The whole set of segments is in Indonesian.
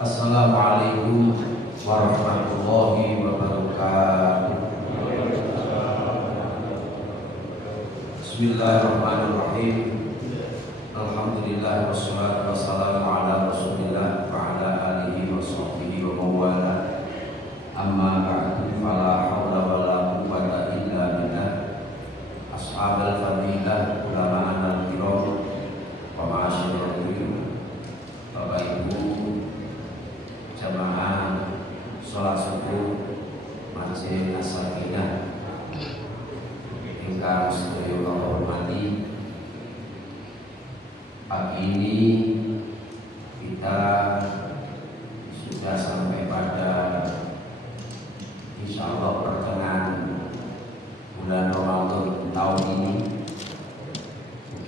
Assalamualaikum warahmatullahi wabarakatuh. Bismillahirrahmanirrahim. Alhamdulillah wassalatu wassalamu ala Rasulillah wa ala alihi wa sahbihi wa mawala. Amma ba'du, fala haula wala quwwata illa billah. Ashabal fadilah, ulama al-kiram, wa ma'asyiral ulama, Bapak Ibu jamaah sholat subuh Masjid As-Sakinah ingkang sedaya kula hormati. Pagi ini kita sudah sampai pada insyaallah pertengahan bulan Ramadan tahun ini.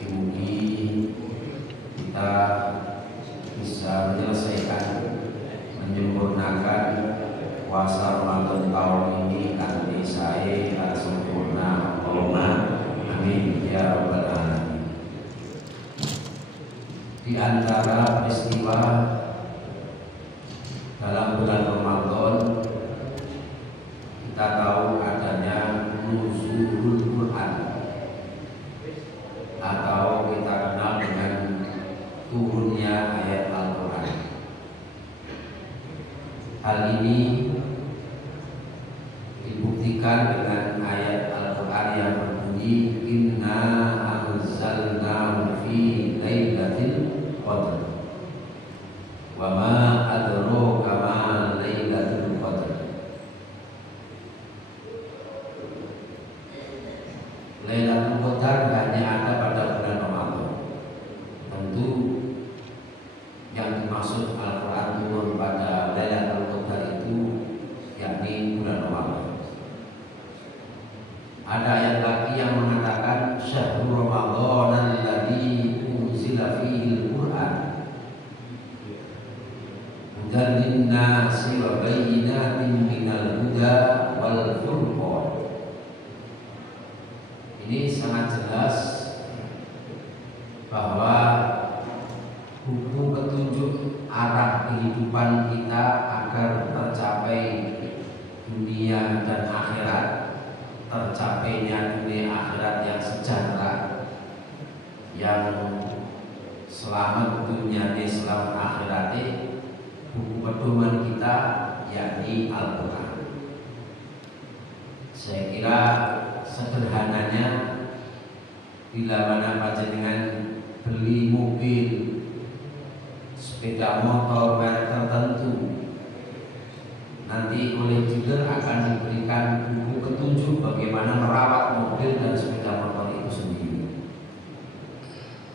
Mungkin kita bisa menyelesaikan, menyempurnakan puasa Ramadan tahun ini kanthi sae lan sempurna. Allahumma amin ya rabbal alamin. Di antara peristiwa dalam bulan Ramadan, kita tahu adanya nuzulul Quran atau kita kenal dengan turunnya ayat Al-Quran. Hal ini dibuktikan dengan ayat Al-Quran yang berbunyi inna anzalnahu fi lailatul qadr wa ma adraka ma lailatul qadr. Lailatul Qadar hanya ada pada bulan Ramadan. Tentu yang dimaksud Al-Quran turun pada Lailatul Qadar itu yakni bulan Ramadan. Ada ayat lagi yang mengatakan syahrul Ramadan alladzi unzila fihi al-Qur'an hudan lin-nasi wa bayyinatin minal huda wal furqan. Ini sangat jelas bahwa buku petunjuk arah kehidupan kita agar tercapai dunia dan akhirat, tercapainya dunia akhirat yang sejahtera, yang selamat dunia ini selamat akhiratnya. Buku pedoman kita yakni Al-Quran. Saya kira sederhananya, bila mana panjenengan beli mobil, sepeda motor merek tertentu, nanti oleh dealer akan diberikan buku petunjuk bagaimana merawat mobil dan sepeda motor itu sendiri.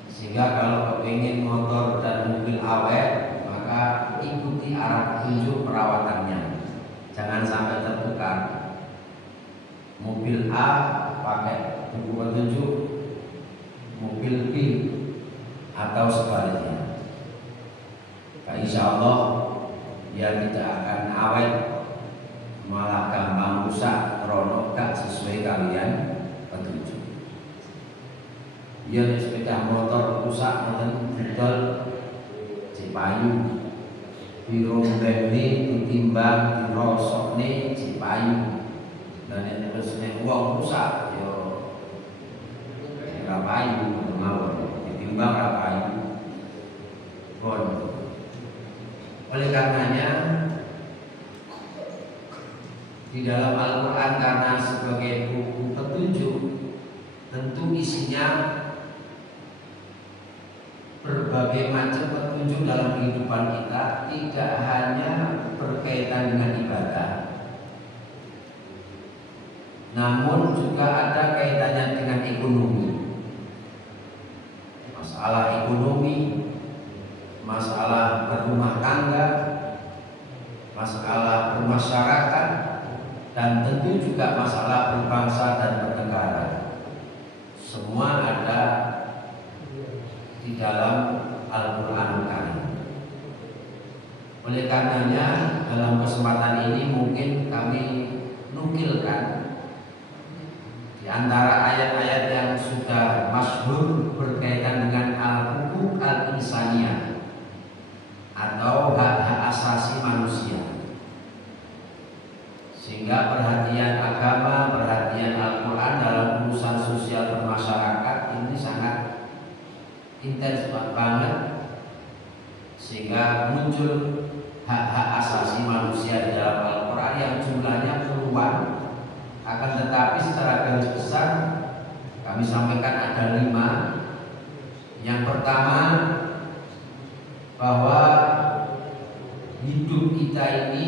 Sehingga kalau ingin motor dan mobil awet, maka ikuti arah petunjuk perawatannya. Jangan sampai tertukar. Mobil A pakai buku petunjuk mobil B atau sebaliknya. Insya Allah dia tidak akan awet, malah gampang rusak karena gak sesuai kalian petunjuk. Ya sepeda motor rusak nanti budal Cipayu, dirombengi ditimbang dirosokne Cipayu, dan yang terusnya uang rusak yo rapayu mawon ditimbang rapayu bon. Oleh karenanya di dalam Al-Quran, karena sebagai buku petunjuk, tentu isinya berbagai macam petunjuk dalam kehidupan kita, tidak hanya berkaitan dengan ibadah, namun juga ada kaitannya dengan ekonomi. Masalah ekonomi, masalah berumah tangga, masalah bermasyarakat, dan tentu juga masalah berbangsa dan bernegara. Semua ada di dalam Al-Quran Karim. Oleh karenanya dalam kesempatan ini mungkin kami nukilkan di antara ayat-ayat yang sudah masyhur berkaitan dengan al-hukuk al-insaniyah atau hak-hak asasi urusan sosial bermasyarakat ini sangat intens banget, sehingga muncul hak-hak asasi manusia di dalam Al-Quran yang jumlahnya puluhan. Akan tetapi secara garis besar kami sampaikan ada 5. Yang pertama, bahwa hidup kita ini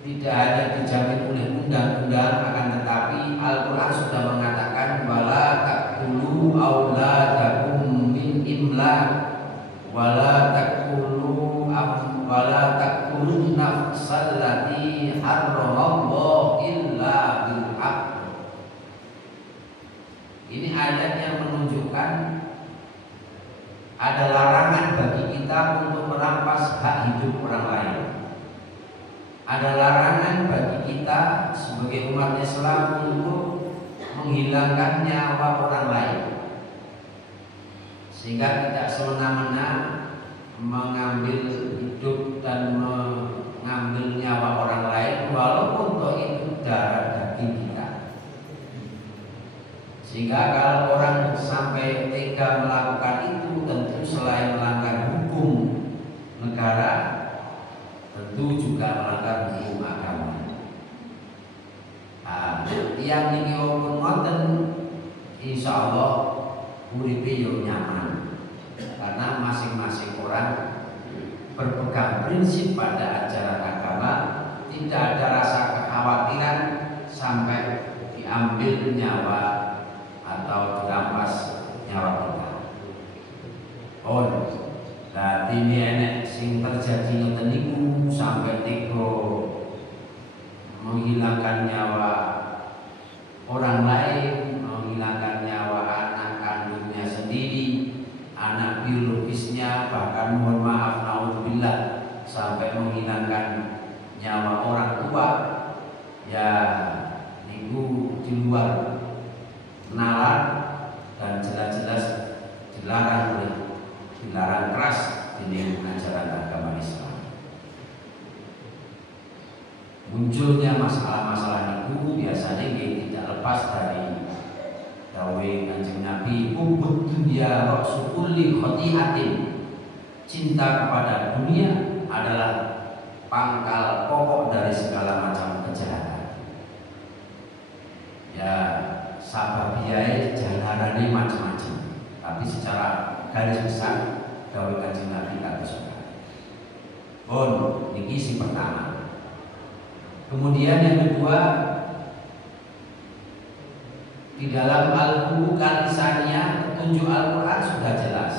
tidak hanya dijamin oleh undang-undang, akan tetapi Al-Quran sudah mengatakan wala taqtulu auladakum min imlaq wala taqtulu nafsal lati harramallahu illa bil haqq. Ini ayat yang menunjukkan ada larangan bagi kita untuk merampas hak hidup orang lain. Ada larangan bagi kita sebagai umat Islam untuk menghilangkan nyawa orang lain, sehingga tidak semena-mena mengambil hidup dan mengambil nyawa orang lain walaupun toh itu darah daging kita. Sehingga kalau orang sampai tega melakukan itu, tentu selain melanggar hukum negara, tentu juga melanggar hukum agama. Yang ini pun ngoten, insyaallah uripe yo nyaman, karena masing-masing orang berpegang prinsip pada ajaran agama, tidak ada rasa kekhawatiran sampai diambil nyawa atau dirampas nyawa kita. Oh, dadi ini enek sing terjadi ngoten niku sampai tega menghilangkan nyawa orang lain, menghilangkan nyawa anak kandungnya sendiri, anak biologisnya, bahkan mohon maaf naudzubillah sampai menghilangkan nyawa orang tua, ya niku di luar nalar dan jelas-jelas dilarang keras ini ajaran agama Islam. Munculnya masalah-masalah itu biasanya tidak lepas dari dawuh Kanjeng Nabi, hubbud dunya ra'su kulli khati'atin. Cinta kepada dunia adalah pangkal pokok dari segala macam kejahatan. Ya, sababiyae jalarane macam-macam, tapi secara garis besar dawuh Kanjeng Nabi kados punika. Pun niki sing pertama. Kemudian yang kedua, di dalam Al-Qur'an Al-Lisaniyah, petunjuk Al-Quran sudah jelas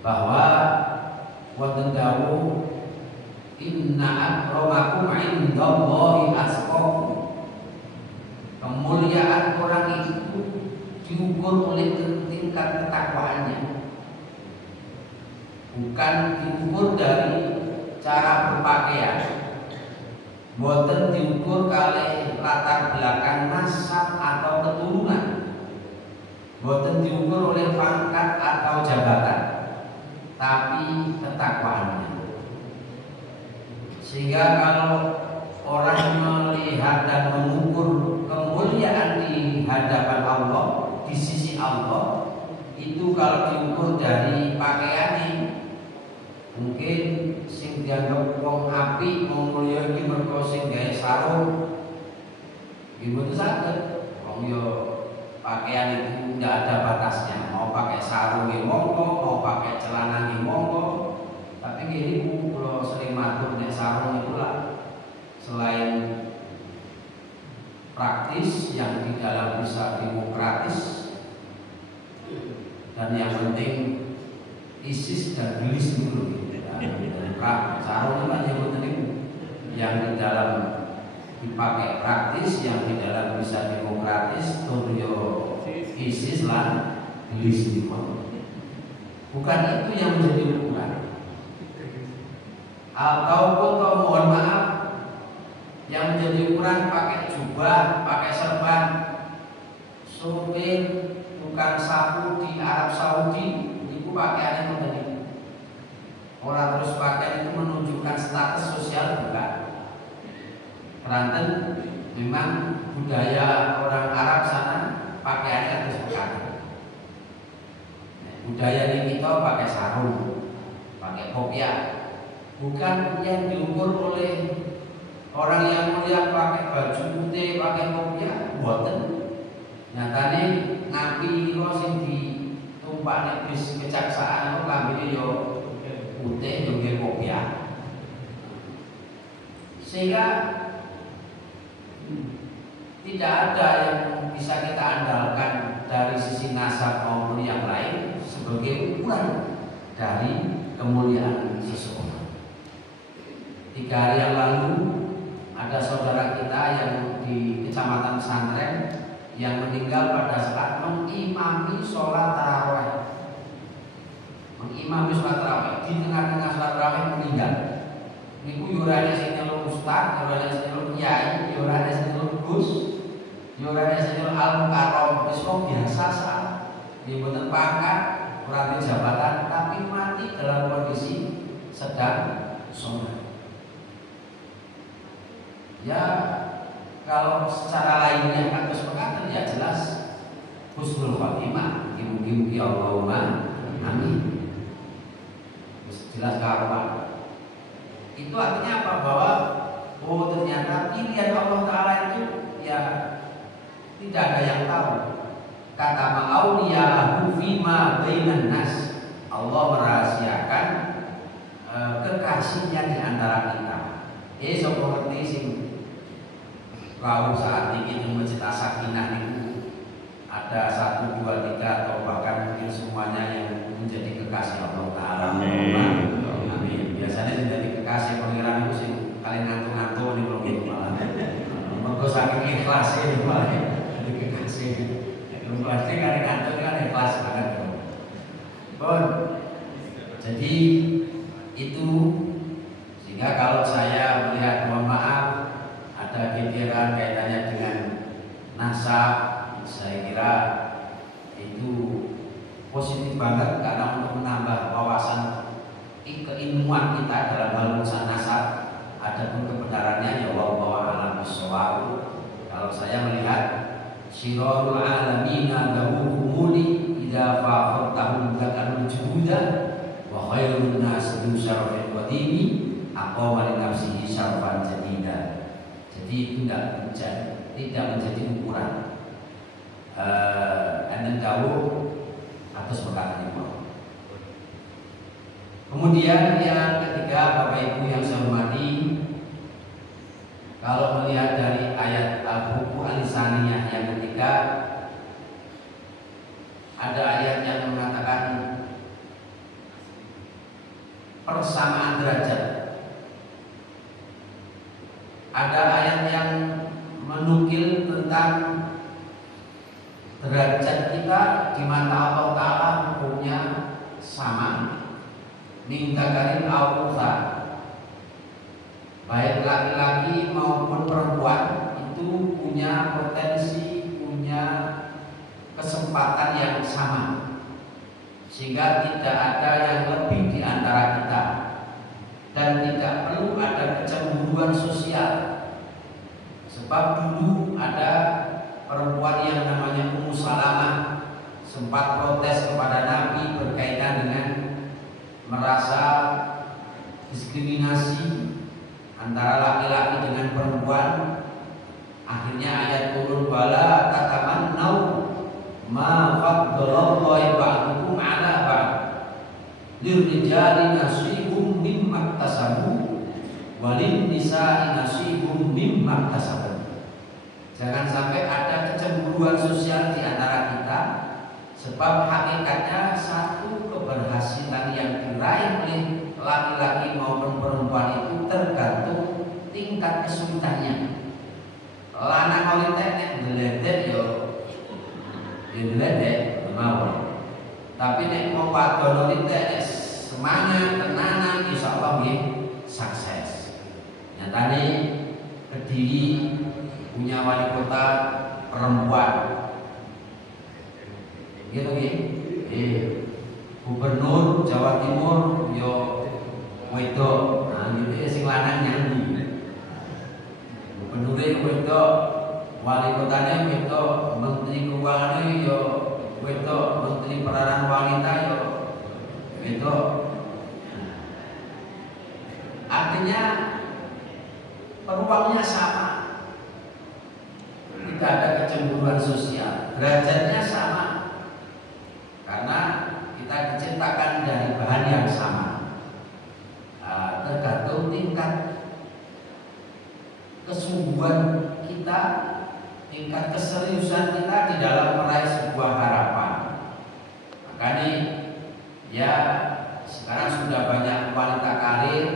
bahwa wonten dawuh inna akramakum indallahi atqakum. Kemuliaan orang itu diukur oleh tingkat ketakwaannya, bukan diukur dari cara berpakaian. Boten diukur kali latar belakang nasab atau keturunan, boten diukur oleh pangkat atau jabatan, tapi ketakwaannya. Sehingga kalau orang melihat dan mengukur kemuliaan di hadapan Allah, di sisi Allah, itu kalau diukur dari pakaiannya, mungkin sing dianggap wong apik wong mulya iki mergo sing gawe sarung. Ibu itu saged. Wong yo pakaian itu tidak ada batasnya. Mau pakai sarung nggih monggo, mau pakai celana nggih monggo. Tapi gini kula sering matur nek sarung itu lah selain praktis yang di dalam bisa demokratis, dan yang penting ISIS dan gelis dulu. Sarung yang di dalam dipakai praktis, yang di dalam bisa demokratis, turyo ISIS lah gelis. Bukan itu yang menjadi ukuran. Ataupun mohon maaf, yang menjadi ukuran pakai jubah, pakai serban, sopir tukang sapu di Arab Saudi itu pakaiannya menjadi. Orang terus pakaian itu menunjukkan status sosial, bukan. Keranten memang budaya orang Arab sana pakaiannya terus mekaten. Budaya di kita pakai sarung, pakai kopiah. Bukan yang diukur oleh orang yang mulia pakai baju putih, pakai kopiah, mboten. Nyatane nabi niku sing ditumpakne bis kejaksaan kok lambene yo putih yo nggih kopiah. Sehingga tidak ada yang bisa kita andalkan dari sisi nasab maupun yang lain sebagai ukuran dari kemuliaan seseorang. 3 hari yang lalu ada saudara kita yang di Kecamatan Santren yang meninggal pada saat mengimami sholat tarawih. Mengimami sholat tarawih, di tengah-tengah sholat tarawih meninggal. Niku yurane sing nyeluk ustaz, yurane sing nyeluk kiai, yurane sing nyeluk gus, yurane sing nyeluk al-mukarram, wis kok biasa sak. Nggih mboten pangkat, ora di jabatan, tapi mati dalam kondisi sedang sholat. Ya kalau secara lainnya kados mekaten ya jelas husnul khotimah, mugi-mugi Allahumma amin. Jelas karuan. Itu artinya apa? Bahwa oh ternyata pilihan Allah Ta'ala itu ya tidak ada yang tahu. Kata ma'auliya'ahu fima bainan nas. Allah merahasiakan kekasihnya di antara kita. Sapa ngerti sing rawuh saat ini di Masjid As-Sakinah itu ada 1, 2, 3 atau bahkan mungkin semuanya yang menjadi kekasih Allah Ta'ala. Amin. Amin. Biasanya menjadi kekasih pengiran itu sing kalian ngantuk-ngantuk nih belum malah. Mergo saking ikhlas itu malah jadi kekasih. Pasti kalian ngantuk kan ikhlas banget. Bon. Jadi itu sehingga kalau saya melihat, mohon maaf, ada pikiran kaitannya dengan nasab, saya kira itu positif banget karena untuk menambah wawasan keilmuan kita dalam hal urusan nasab. Adapun kebenarannya ya wallahu a'lam bishawab. Kalau saya melihat syirarul alamina lahu umuli idza faqatahum zakarul juhuda wa khairun nas bi syarafil qadimi aqwa li nafsihi syarafan jadida. Jadi tidak menjadi ukuran enten dawuh atas perkataan itu. Kemudian yang ketiga, Bapak Ibu yang saya hormati, kalau melihat dari ayat Al-Huquq Al-Lisaniyah yang ketiga, ada ayat yang mengatakan persamaan derajat. Ada ayat yang menukil tentang derajat kita di mata Allah Ta'ala hukumnya sama. Ningkakarin awusa, baik laki-laki maupun perempuan itu punya potensi, punya kesempatan yang sama, sehingga tidak ada yang lebih di antara kita dan tidak perlu ada kecemburuan sosial. Sebab dulu ada perempuan yang namanya Ummu Salamah sempat protes kepada Nabi berkaitan dengan merasa diskriminasi antara laki-laki dengan perempuan. Akhirnya ayat turun, wala tatamannau ma faddalallahu ba'dukum 'ala ba'd lirrijali nasibum mimma iktasabu walin nisa'i nasibum mimma iktasabu. Jangan sampai ada kecemburuan sosial di antara kita, sebab hakikatnya satu keberhasilan yang diraih oleh laki-laki maupun perempuan itu tergantung tingkat kesulitannya. Lanang oleh nek ndeledek yo ndeledek mawon. Tapi nek wong wadon oleh nek semangat tenanan insyaallah nggih sukses. Nyatane Kediri punya wali kota perempuan. Gitu nggih. Gubernur Jawa Timur yo wedok. Nah, gitu sing lanang nyanyi. Gubernur wedok, wali kotanya wedok, menteri keuangannya yo wedok, menteri peranan wanita yo wedok. Artinya peluangnya sama, tidak ada kecemburuan sosial, derajatnya sama, karena kita diciptakan dari bahan yang sama. Tergantung tingkat kesungguhan kita, tingkat keseriusan kita di dalam meraih sebuah harapan. Makanya ya sekarang sudah banyak wanita karir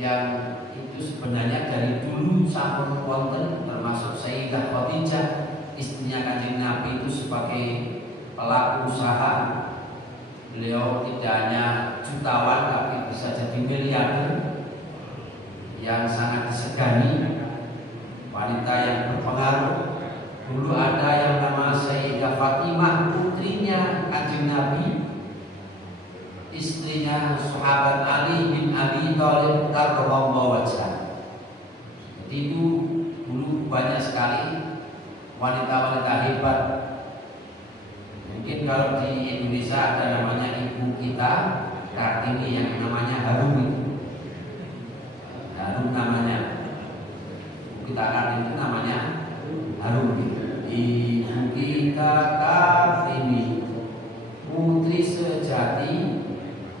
yang itu sebenarnya dari dulu sampun wonten, termasuk Sayyidah Khadijah, istrinya Kanjeng Nabi, itu sebagai pelaku usaha. Beliau tidak hanya jutawan tapi bisa jadi miliarder yang sangat disegani, wanita yang berpengaruh. Dulu ada yang nama Sayyidah Fatimah, putrinya Kanjeng Nabi, istrinya sahabat Ali bin Abi Thalib karramallahu wajhah. Jadi itu dulu banyak sekali wanita-wanita hebat. Mungkin kalau di Indonesia ada namanya ibu kita Kartini yang namanya Harum itu. Harum namanya. Ibu kita Kartini itu namanya Harum. Ibu kita Kartini, putri sejati,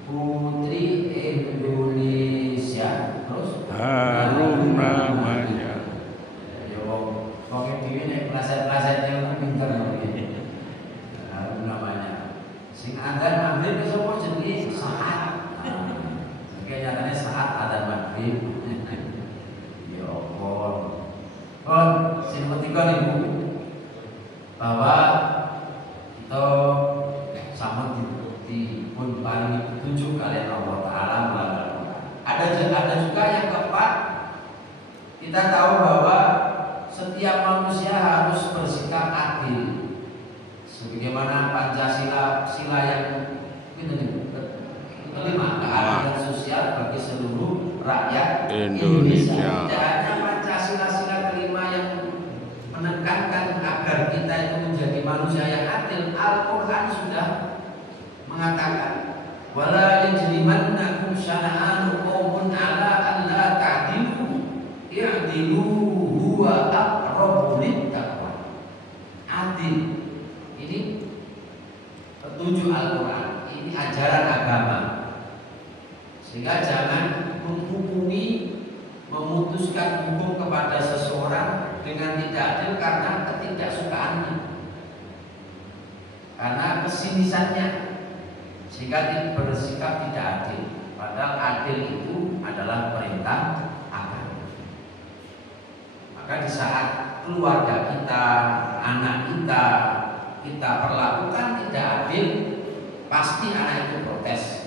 putri Indonesia. Terus Harum namanya. Yo, pokoknya dia nih plaset-plasetnya itu pintar namanya. Harum namanya. Sing ada maghrib itu semua jenis saat. Kayaknya saat ada maghrib. Ya Allah. Kon, sing ketika ibu bahwa kita sama di pun paling ditunjuk oleh Allah Taala melalui ada juga yang keempat, kita tahu bahwa setiap manusia harus bersikap adil, sebagaimana Pancasila yang kelima, keadilan sosial bagi seluruh rakyat Indonesia. Tidak hanya Pancasila kelima yang menekankan agar kita itu menjadi manusia yang adil. Al-Quran sudah mengatakan, wala yajrimannakum syana'anu qaumin ala an la ta'dilu i'dilu huwa aqrabu lit-taqwa. Adil ini petunjuk Al-Quran, ini ajaran agama. Sehingga jangan menghukumi, memutuskan hukum kepada seseorang dengan tidak adil karena ketidaksukaannya, karena kesinisannya, sehingga bersikap tidak adil. Padahal adil itu adalah perintah agama. Maka di saat keluarga kita, anak kita perlakukan tidak adil, pasti anak itu protes.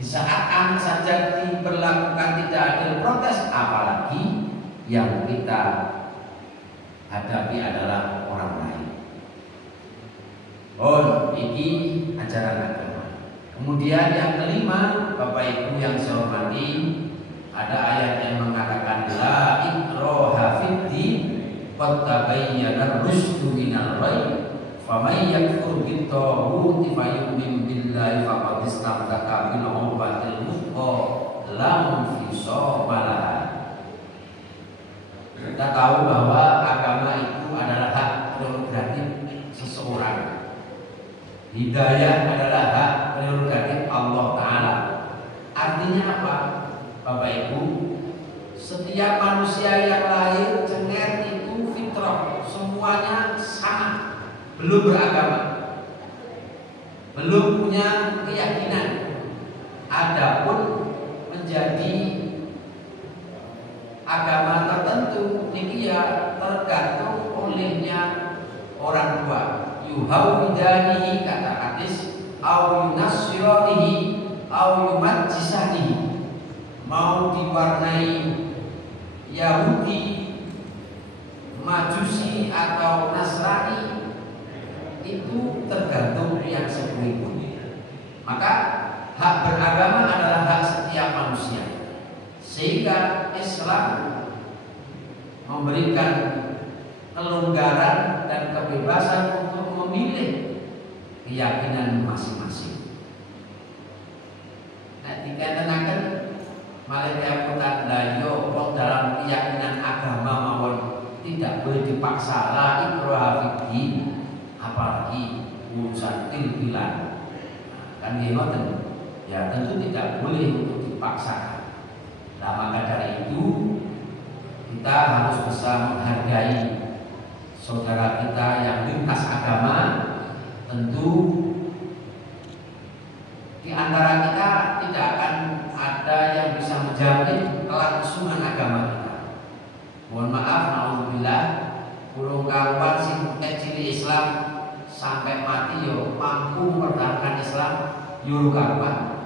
Di saat anak saja diperlakukan tidak adil, protes, apalagi yang kita hadapi adalah orang lain. Oh, ini ajaran agama. Kemudian yang kelima, Bapak Ibu yang saya hormati, ada ayat yang mengatakan la ikraha fid-din qad tabayyana ar-rusydu minal ghayy faman yakfur bit-taghuti fa yu'min billahi faqad istamsaka bil 'urwatil wuthqa lam fisama laha. Kita tahu bahwa agama itu adalah hak prerogatif seseorang. Hidayah adalah hak prerogatif Allah Ta'ala. Artinya apa? Bapak Ibu, setiap manusia yang lahir cengar itu fitrah, semuanya sama, belum beragama, belum punya keyakinan. Adapun menjadi agama tertentu ini ya tergantung olehnya orang tua. Yuhawidanihi kata hadis, au yunasyiratihi au yumajjisanihi. Mau diwarnai Yahudi, Majusi atau Nasrani, itu tergantung yang sebelumnya. Maka hak beragama adalah hak setiap manusia. Sehingga Islam memberikan kelonggaran dan kebebasan untuk memilih keyakinan masing-masing. Nah, dikarenakan malaikat kota layo wong dalam keyakinan agama mawon tidak boleh dipaksa la ikraha fiddin, apalagi urusan tilbilan. Kan ngoten. Ya tentu tidak boleh untuk dipaksakan. Nah, maka dari itu kita harus bisa menghargai saudara kita yang lintas agama. Tentu di antara kita tidak akan ada yang bisa menjamin kelangsungan agama kita. Mohon maaf, naudzubillah, kurung karuan sing kecil Islam sampai mati yo mampu mempertahankan Islam yo karuan.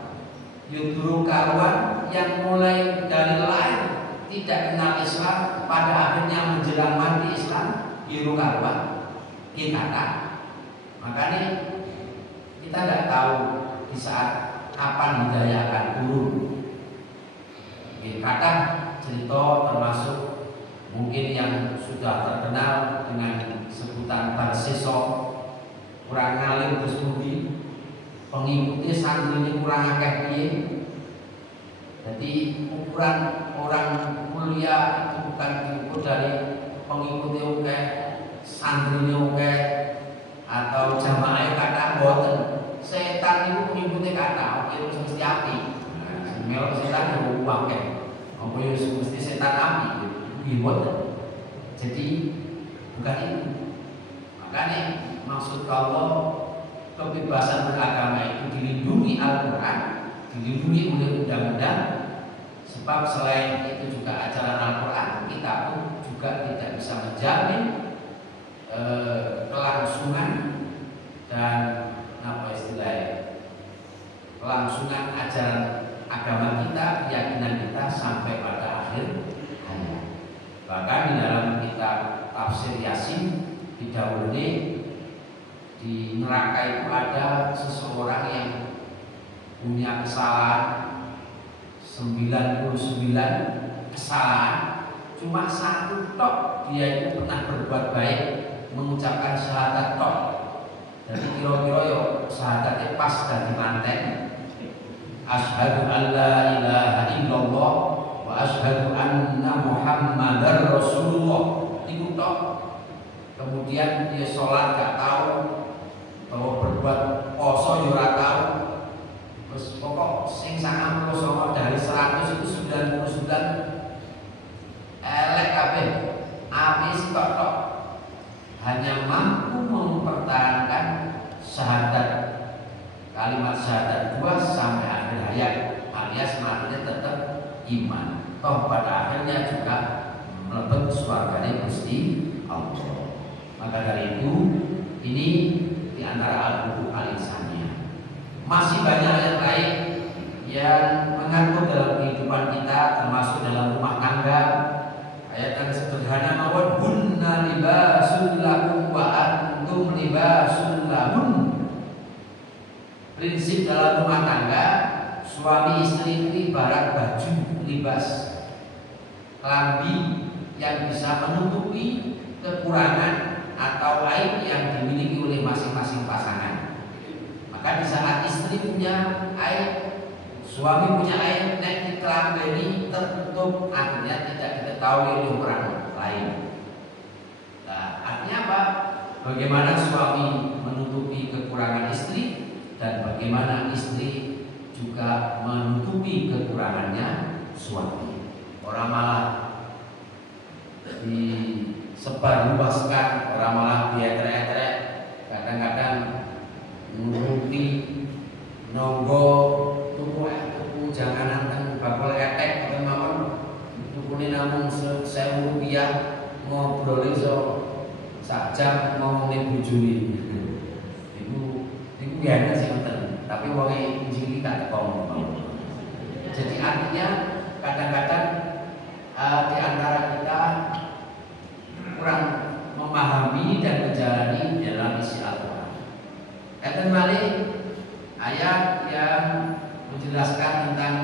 Yo karuan yang mulai dari lahir tidak kenal Islam pada akhirnya menjelang mati Islam yo karuan. Kita tak. Makanya kita tidak tahu di saat kapan hidayah akan turun. Kadang cerita termasuk mungkin yang sudah terkenal dengan sebutan Barseso, kurang ngalim terus budi, pengikutnya santri ini kurang akeh piye. Jadi ukuran orang kuliah itu bukan diukur dari pengikutnya oke, santrinya oke, atau jamaah kata boten. Setan itu pengikutnya kata itu mesti api. Melok setan itu uang kan. Apa itu mesti setan api. Boten. Jadi bukan itu. Makanya maksud Allah kebebasan beragama itu dilindungi Al-Quran, dilindungi oleh undang-undang. Sebab selain itu juga ajaran Al-Quran, kita pun juga tidak bisa menjamin kelangsungan dan apa istilahnya, kelangsungan ajaran agama kita, keyakinan kita sampai pada akhir hayat. Bahkan di dalam kitab tafsir Yasin didahului di neraka itu ada seseorang yang punya kesalahan 99 kesalahan, cuma satu tok dia itu pernah berbuat baik, mengucapkan syahadat tok. Jadi kira-kira yo syahadatnya pas dari manten. Asyhadu an la ilaha illallah wa asyhadu anna Muhammadar Rasulullah. Itu tok. Kemudian dia sholat gak tahu, bahwa berbuat poso yo ora tahu. Terus pokok sing 99 dari 100 itu 99 elek kabeh. Habis tok. Hanya mampu mempertahankan syahadat, kalimat syahadat 2 sampai akhir hayat, alias matinya tetap iman. Toh pada akhirnya juga mlebet surgane Gusti Allah. Maka dari itu ini di antara al-buku al-insaniyah. Masih banyak yang lain yang mengatur dalam kehidupan kita, termasuk dalam rumah tangga. Ayat yang sederhana mawon, hunna libasul lakum wa antum libasul lahun. Prinsip dalam rumah tangga, suami istri itu ibarat baju libas, klambi yang bisa menutupi kekurangan atau aib yang dimiliki oleh masing-masing pasangan. Maka di saat istri punya aib, suami punya aib, nek dikelambeni tertutup, akhirnya tidak diketahui oleh orang lain. Nah, artinya apa? Bagaimana suami menutupi kekurangan istri dan bagaimana istri juga menutupi kekurangannya suami. Orang malah disebarluaskan, orang malah dietrek-etrek, kadang-kadang menuruti nonggo tuku jangan nantang bakul etek atau mawon tukune namung 1.000 rupiah, ngobrol iso sak jam ngomongin bojone. Iku biasa sih ngoten, tapi wonge njiri gak teko. Jadi artinya kadang-kadang di antara kita kurang memahami dan menjalani dalam isi Al-Quran. Kata balik ayat yang menjelaskan tentang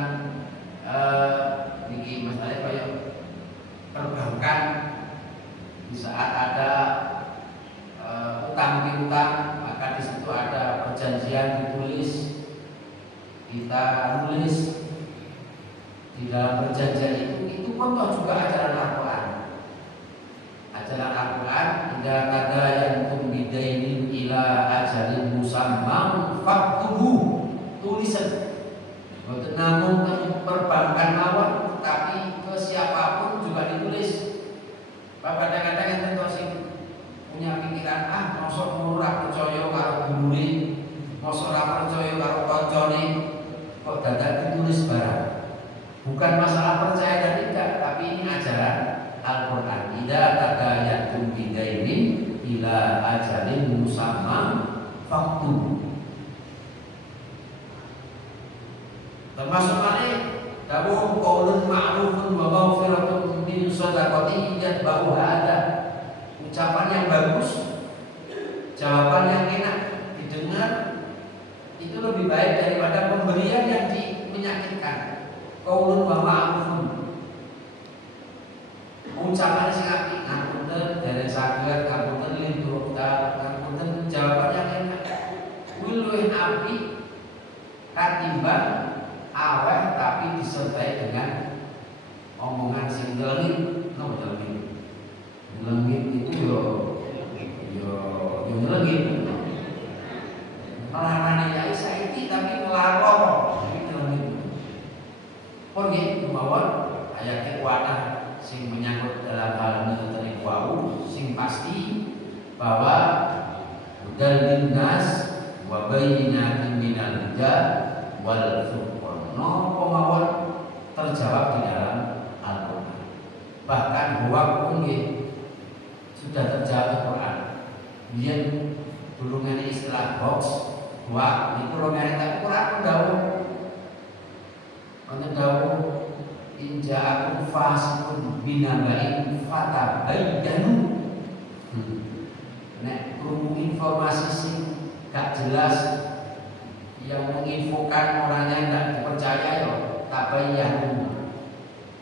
niki masalah kaya perbankan Di saat ada utang piutang, maka di situ ada perjanjian ditulis, kita nulis di dalam perjanjian itu pun toh juga ajaran Al-Quran. Ajaran Al-Quran, idza tadayantum bidainin ila ajalin musamman faktubu, tulisan. Boten namung perbankan mawon, tapi ke siapapun juga ditulis. Kadang-kadang enten to sing punya pikiran, mosok ora percaya karo gurune, mosok ora percaya karo kancane, kok dadak ditulis barang. Bukan masalah percaya dan tidak, tapi ini ajaran Al-Quran. Idza tadayantum bidainin ila ajalin musamman faktubu. Termasuk mana? Dawuh qaulun ma'rufun wa maghfiratun min shadaqati yatba'u hada. Ucapan yang bagus, jawaban yang enak didengar itu lebih baik daripada pemberian yang menyakitkan. Qaulun wa ma'rufun. Ucapan sing apik, ngapunten dereng saged, ngapunten lintur ta, ngapunten jawaban yang enak. Kuwi luwih apik katimbang awet tapi disertai dengan omongan sing ngelengit. Napa ngelengit? Ngelengit itu yo ngelengit. Melarane ya saiki tapi ngelarang. Iki ngelengit. Pun nggih mawon ayat kekuatan sing menyangkut dalam hal menuntut wau sing pasti bahwa hudal linnas wa bayyinatin minal huda wal furqan. Napa mawon terjawab di dalam Al-Qur'an. Bahkan huwa pun sudah terjawab di Al-Qur'an. Biyen dulu ngene istilah box, huwa niku lho ngene Al-Qur'an dawuh. Ana dawuh inja aku fasikun binabain fatabayyanu. Nek krungu informasi sing gak jelas yang menginfokan orangnya tidak dipercaya yo tabayyanu,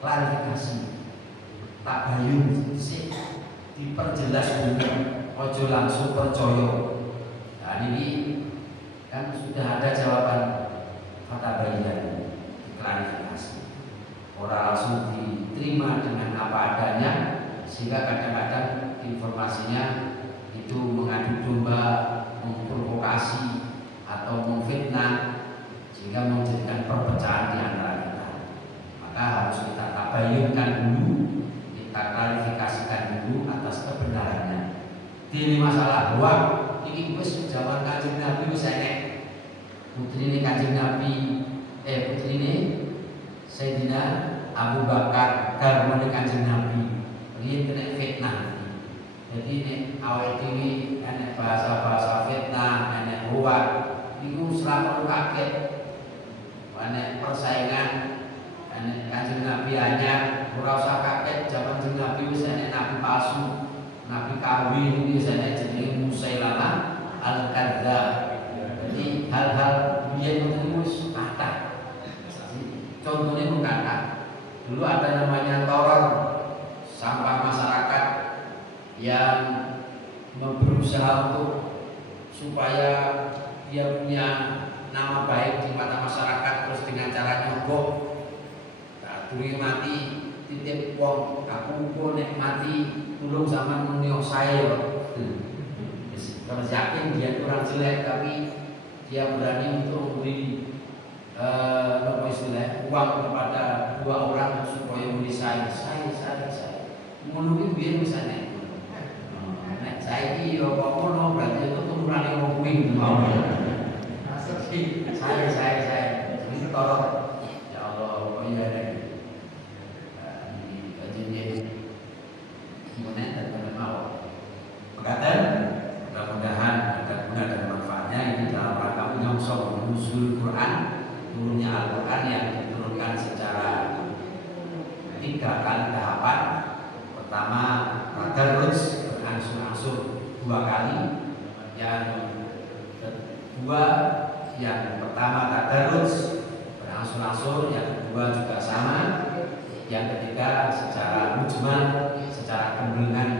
klarifikasi, tabayun sih diperjelas dulu, ojo langsung percaya. Nah ini kan sudah ada jawaban fatabayyanu, klarifikasi. Orang langsung diterima dengan apa adanya, sehingga kadang-kadang informasinya itu mengadu domba, memprovokasi atau memfitnah, sehingga menjadikan perpecahan di antara kita. Maka harus kita tabayunkan dulu, kita klarifikasikan dulu atas kebenarannya. Di masalah buah ini wis zaman Kanjeng Nabi wis enek. Putrine Kanjeng Nabi, putrine Sayyidina Abu Bakar garwane Kanjeng Nabi riyen kena fitnah. Jadi nek awake dhewe enek bahasa-bahasa fitnah, enek ruwet niku ora perlu kaget. Enek persaingan, enek Kanjeng Nabi anyar, ora usah kaget zaman Kanjeng Nabi wis enek nabi palsu, nabi kawin iki wis enek jenenge Musailamah al-Kadzdzab. Jadi hal-hal biyen ngoten wis kathah. Contohnya kata dulu ada namanya teror sampah masyarakat yang berusaha untuk supaya dia punya nama baik di mata masyarakat, terus dengan cara nyogok. Nah, duwe mati titip wong, aku kok nek mati tulung sama menio saya. Kalau yakin dia kurang jelek tapi dia berani untuk memberi uang kepada dua orang supaya beli saya menunggu biar misalnya saya ini ngono berarti itu turunan yang ngomongin mau saya ini tolong ya Allah pokoknya ini kajiannya gimana dan mau berkatan mudah-mudahan ada guna dan manfaatnya ini dalam rangka menyongsong nuzul Quran, turunnya Al-Quran yang diturunkan secara 3 kali tahapan. Pertama tadarruj berangsur-angsur 2 kali. Yang kedua, yang pertama tadarruj berangsur-angsur, yang kedua juga sama. Yang ketiga secara mujmal, secara gemblengan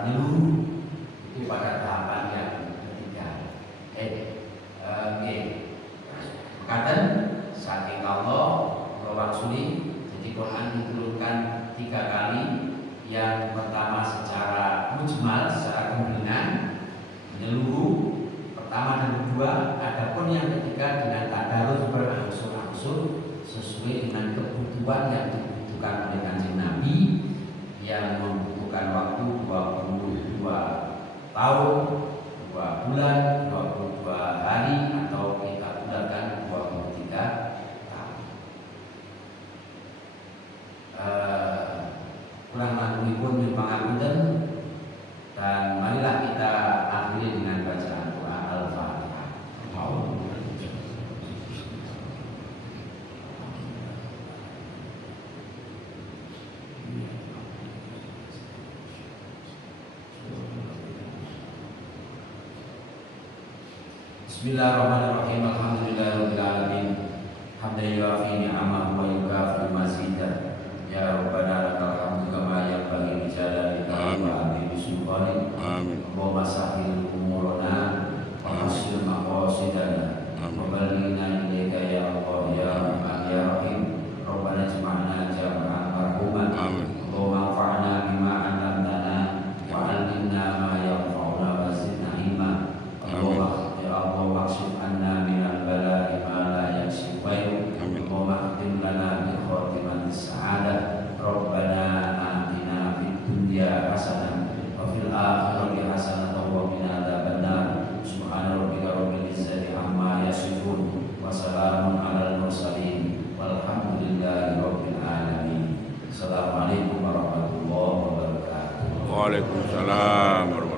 menyeluruh itu pada tahapan yang ketiga. Makaten saking Allah waksuli. Jadi Quran diturunkan 3 kali. Yang pertama secara mujmal, secara kemungkinan menyeluruh pertama dan kedua. Adapun yang ketiga dengan tadarus berangsur-angsur sesuai dengan kebutuhan yang dibutuhkan oleh Kanjeng Nabi yang membutuhkan waktu 22 tahun, 2 bulan, 22 hari atau kita bulatkan 23 tahun. Kurang langkungipun nyuwun pangapunten dan marilah kita akhiri dengan bacaan doa Al-Fatihah. Bismillahirrahmanirrahim. Alhamdulillahirabbil alamin. Hamdan yuafi ni'amahu wa yukafi mazidah. Ya Rabbana lakal hamdu kama yanbaghi li jalalika wa 'azimi sultanik. Allahumma sahhil umurana wa yassir maqasidana wa ballighna ilayka ya Allah ya Rahman ya Rahim. Rabbana ijma'na jam'an marhuman. Allahumma anfa'na bima 'allamtana wa 'allimna ma yanfa'una wa zidna ilma. Allahumma ya Allah waqshif anna minal bala'i ma la yakshifu ghairuh. Allahumma khtim lana bi khatimatis sa'adah. Rabbana atina fid dunya hasanah wa fil akhirati hasanah wa qina adzabannar. Subhana rabbika rabbil izzati amma yasifun wa salamun alal mursalin walhamdulillahi rabbil alamin. Assalamualaikum warahmatullahi wabarakatuh. Waalaikumsalam.